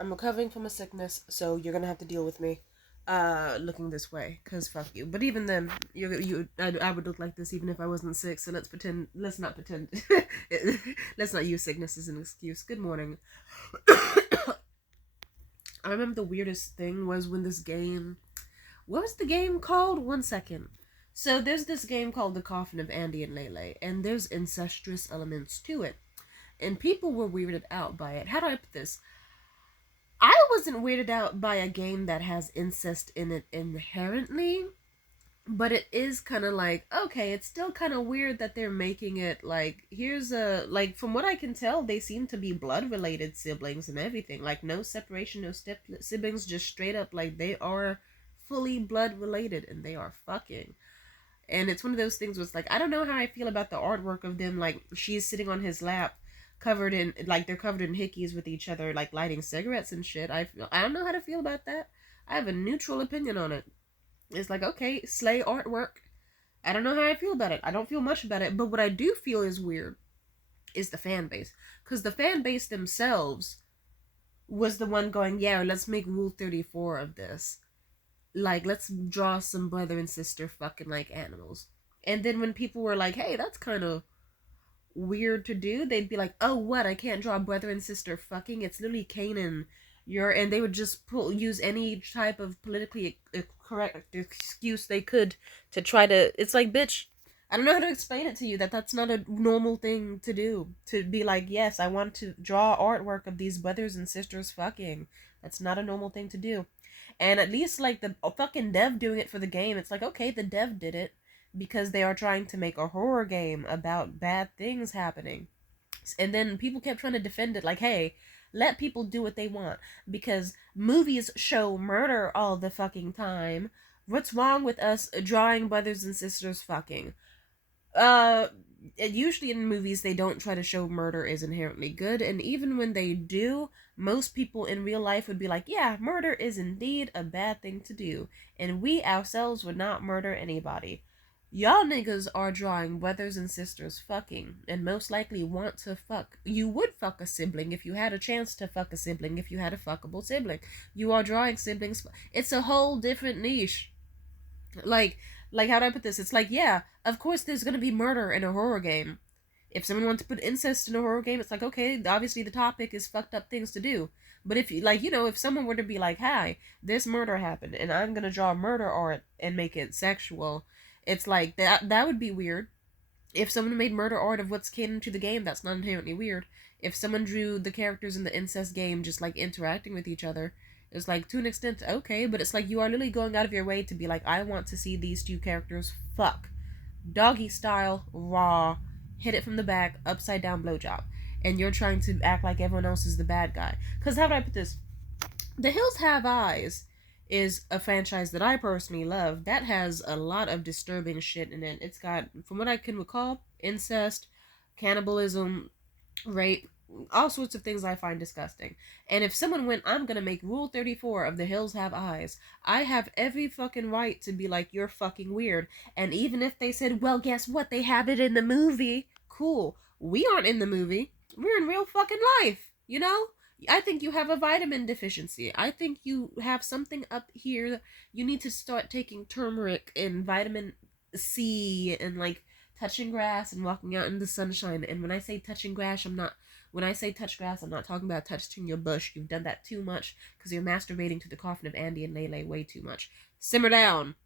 I'm recovering from a sickness, so you're gonna have to deal with me looking this way, cause fuck you. But even then, I would look like this even if I wasn't sick, so let's not pretend. Let's not use sickness as an excuse. Good morning. I remember the weirdest thing was when this game, what was the game called? One second. So there's this game called The Coffin of Andy and Lele, and there's incestuous elements to it. And people were weirded out by it. How do I put this? I wasn't weirded out by a game that has incest in it inherently, but it is kind of like, okay, it's still kind of weird that they're making it like, here's a, like, from what I can tell, they seem to be blood related siblings and everything. Like, no separation, no step siblings, just straight up, like, they are fully blood related and they are fucking. And it's one of those things where it's like, I don't know how I feel about the artwork of them. Like, she's sitting on his lap, covered in, like, they're covered in hickeys with each other, like, lighting cigarettes and shit. I don't know how to feel about that. I have a neutral opinion on it. It's like, okay, slay artwork. I don't know how I feel about it. I don't feel much about it. But what I do feel is weird is the fan base. Because the fan base themselves was the one going, yeah, let's make Rule 34 of this. Like, let's draw some brother and sister fucking like animals. And then when people were like, hey, that's kind of weird to do, they'd be like, oh, what? I can't draw brother and sister fucking. It's literally Canaan. And they would just use any type of politically correct excuse they could to try to. It's like, bitch, I don't know how to explain it to you that that's not a normal thing to do. To be like, yes, I want to draw artwork of these brothers and sisters fucking. That's not a normal thing to do. And at least like the fucking dev doing it for the game, it's like, okay, the dev did it because they are trying to make a horror game about bad things happening. And then people kept trying to defend it like, hey, let people do what they want because movies show murder all the fucking time. What's wrong with us drawing brothers and sisters fucking? uh Usually in movies they don't try to show murder is inherently good, and even when they do, most people in real life would be like, yeah, murder is indeed a bad thing to do, and we ourselves would not murder anybody. Y'all niggas are drawing brothers and sisters fucking, and most likely want to fuck. You would fuck a sibling if you had a chance to fuck a sibling, if you had a fuckable sibling. You are drawing siblings. It's a whole different niche. like like how do I put this? It's like, yeah, of course there's gonna be murder in a horror game. If someone wants to put incest in a horror game, it's like, okay, obviously the topic is fucked up things to do. But if you like, if someone were to be like, hi, this murder happened and I'm gonna draw murder art and make it sexual, it's like that would be weird. If someone made murder art of what's canon to the game, that's not inherently weird. If someone drew the characters in the incest game just like interacting with each other, it's like, to an extent, okay, but it's like you are literally going out of your way to be like, I want to see these two characters fuck. Doggy style, raw, hit it from the back, upside down blowjob. And you're trying to act like everyone else is the bad guy. Because how do I put this? The Hills Have Eyes is a franchise that I personally love that has a lot of disturbing shit in it. It's got, from what I can recall, incest, cannibalism, rape, all sorts of things I find disgusting. And if someone went, I'm gonna make Rule 34 of The Hills Have Eyes, I have every fucking right to be like, you're fucking weird. And even if they said, well, guess what? They have it in the movie. Cool. We aren't in the movie. We're in real fucking life, you know? I think you have a vitamin deficiency. I think you have something up here. You need to start taking turmeric and vitamin C and like touching grass and walking out in the sunshine. And when I say touching grass, I'm not. When I say touch grass, I'm not talking about touching your bush. You've done that too much because you're masturbating to the coffin of Andy and Lele way too much. Simmer down.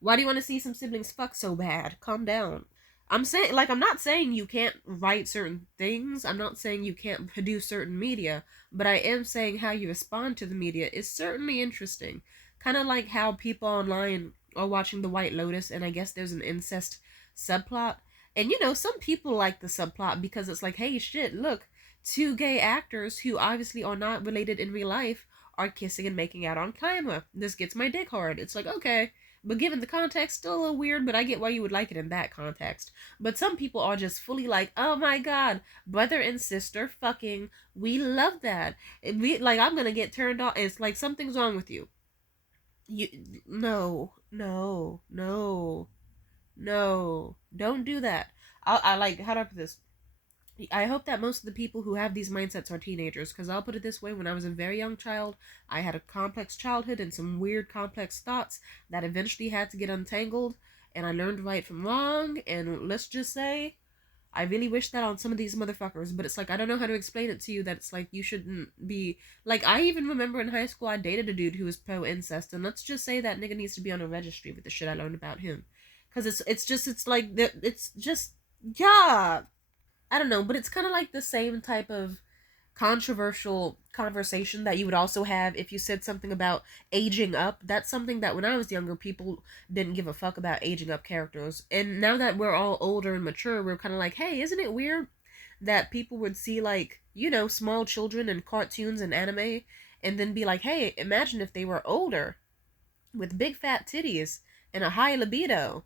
Why do you want to see some siblings fuck so bad? Calm down. I'm saying, like, I'm not saying you can't write certain things. I'm not saying you can't produce certain media, but I am saying how you respond to the media is certainly interesting. Kind of like how people online are watching The White Lotus, and I guess there's an incest subplot. And some people like the subplot because it's like, hey, shit, look, two gay actors who obviously are not related in real life are kissing and making out on camera. This gets my dick hard. It's like, okay. But given the context, still a little weird, but I get why you would like it in that context. But some people are just fully like, oh my god, brother and sister fucking, we love that. Like, I'm gonna get turned on. It's like, something's wrong with you. You, no, no, no, no. Don't do that. I like, how do I put this? I hope that most of the people who have these mindsets are teenagers, because I'll put it this way: when I was a very young child, I had a complex childhood and some weird, complex thoughts that eventually had to get untangled, and I learned right from wrong, and let's just say, I really wish that on some of these motherfuckers, but it's like, I don't know how to explain it to you that it's like, you shouldn't be. Like, I even remember in high school, I dated a dude who was pro incest, and let's just say that nigga needs to be on a registry with the shit I learned about him. Because it's like, it's just, yeah. I don't know, but it's kind of like the same type of controversial conversation that you would also have if you said something about aging up. That's something that when I was younger, people didn't give a fuck about aging up characters. And now that we're all older and mature, we're kind of like, hey, isn't it weird that people would see, like, you know, small children in cartoons and anime and then be like, hey, imagine if they were older with big fat titties and a high libido,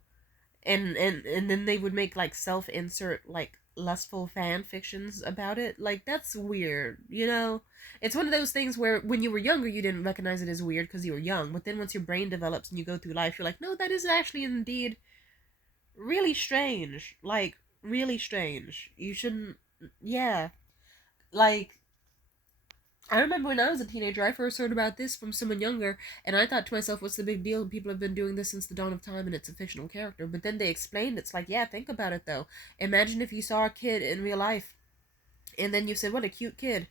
and then they would make like self-insert like lustful fan fictions about it. Like, that's weird, you know. It's one of those things where when you were younger you didn't recognize it as weird because you were young, but then once your brain develops and you go through life, you're like, no, that is actually indeed really strange. Like, really strange. You shouldn't. Yeah. Like, I remember when I was a teenager, I first heard about this from someone younger, and I thought to myself, what's the big deal? People have been doing this since the dawn of time, and it's a fictional character. But then they explained, it's like, yeah, think about it, though. Imagine if you saw a kid in real life, and then you said, what a cute kid.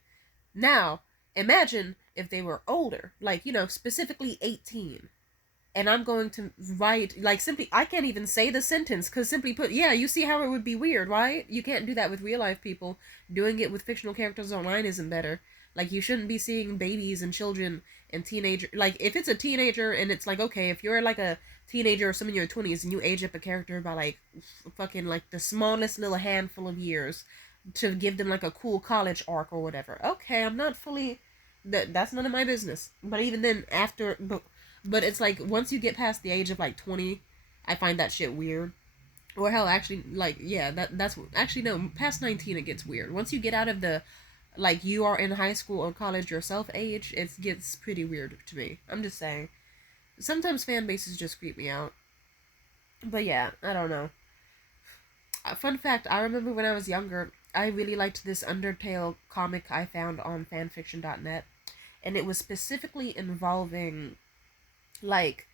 Now, imagine if they were older, like, you know, specifically 18. And I'm going to write, like, simply, I can't even say the sentence, because simply put, yeah, you see how it would be weird, right? You can't do that with real life people. Doing it with fictional characters online isn't better. Like, you shouldn't be seeing babies and children and teenager. Like, if it's a teenager and it's like, okay, if you're like a teenager or some in your 20s and you age up a character by like fucking like the smallest little handful of years to give them like a cool college arc or whatever. Okay, I'm not fully. That's none of my business. But even then, after. But it's like, once you get past the age of like 20, I find that shit weird. Or hell, actually, like, yeah, that's actually no, past 19 it gets weird. Once you get out of the, like, you are in high school or college yourself age, it gets pretty weird to me. I'm just saying. Sometimes fan bases just creep me out. But yeah, I don't know. Fun fact, I remember when I was younger, I really liked this Undertale comic I found on fanfiction.net, and it was specifically involving, like,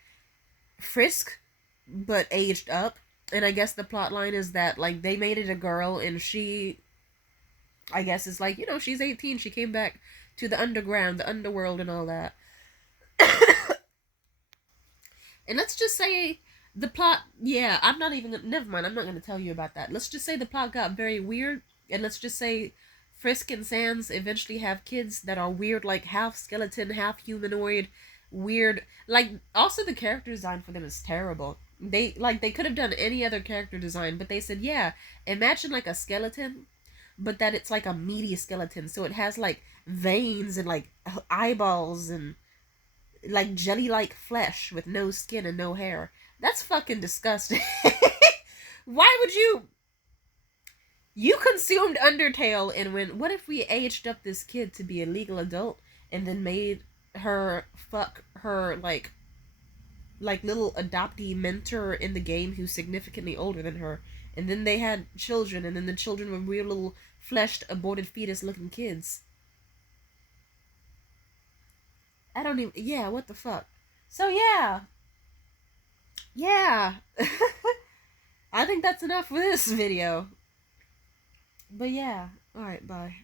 Frisk, but aged up. And I guess the plot line is that, like, they made it a girl, and she, I guess, is like, you know, she's 18, she came back to the underground, the underworld, and all that. And let's just say the plot, yeah, I'm not even, never mind, I'm not going to tell you about that. Let's just say the plot got very weird, and let's just say Frisk and Sans eventually have kids that are weird, like half skeleton, half humanoid, weird. Like, also the character design for them is terrible. They could have done any other character design, but they said, yeah, imagine like a skeleton, but that it's like a meaty skeleton, so it has like veins and like eyeballs and like jelly-like flesh with no skin and no hair. That's fucking disgusting. Why would you? You consumed Undertale, and when, what if we aged up this kid to be a legal adult and then made her fuck her like little adoptee mentor in the game who's significantly older than her, and then they had children, and then the children were real little fleshed aborted fetus looking kids. I don't even, yeah, what the fuck. So yeah, yeah. I think that's enough for this video. But yeah, alright, bye.